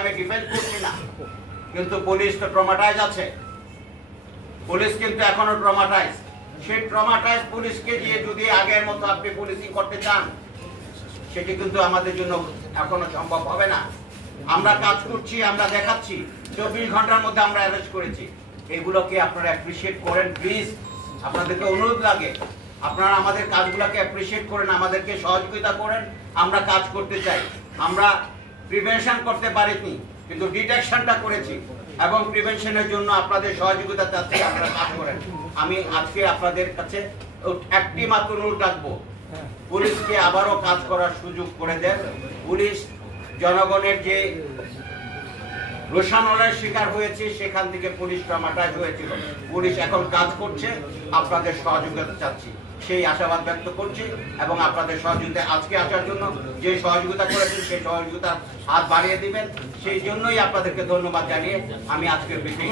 আমি ডিফেন্ড করছি না, কিন্তু পুলিশ তো ট্রমাটাইজ আছে, পুলিশ কিন্তু এখনো ট্রমাটাইজ। সেই ট্রমাটাইজ পুলিশকে দিয়ে যদি আগের মতো আপনি পুলিশিং করতে চান, সেটি কিন্তু আমাদের জন্য এখনো সম্ভব হবে না। আমরা কাজ করছি, আমরা দেখাচ্ছি, 24 ঘন্টার মধ্যে আমরা অ্যারেস্ট করেছি। এগুলোকে আপনারা অ্যাপ্রিসিয়েট করেন প্লিজ, আপনাদেরকে অনুরোধ লাগে, আপনারা আমাদের কাজগুলোকে অ্যাপ্রিসিয়েট করেন, আমাদেরকে সহযোগিতা করেন। আমরা কাজ করতে চাই, আমরা প্রিভেনশন করতে পারিনি কিন্তু ডিটেকশনটা করেছি, এবং প্রিভেনশনের জন্য আপনাদের সহযোগিতা চাচ্ছি, আপনারা কাজ করেন। আমি আজকে আপনাদের কাছে একটি মাত্র অনুরোধ রাখবো, পুলিশকে আবারও কাজ করার সুযোগ করে দেন। পুলিশ জনগণের যে রোষানলের শিকার হয়েছে, সেখান থেকে পুলিশ ট্রমাটাইজ হয়েছিল, পুলিশ এখন কাজ করছে, আপনাদের সহযোগিতা চাচ্ছি, সেই আশাবাদ ব্যক্ত করছি। এবং আপনাদের সহযোগিতা আজকে আসার জন্য যে সহযোগিতা করেছেন, সেই সহযোগিতার হাত বাড়িয়ে দিবেন, সেই জন্যই আপনাদেরকে ধন্যবাদ জানিয়ে আমি আজকের ব্রিফিং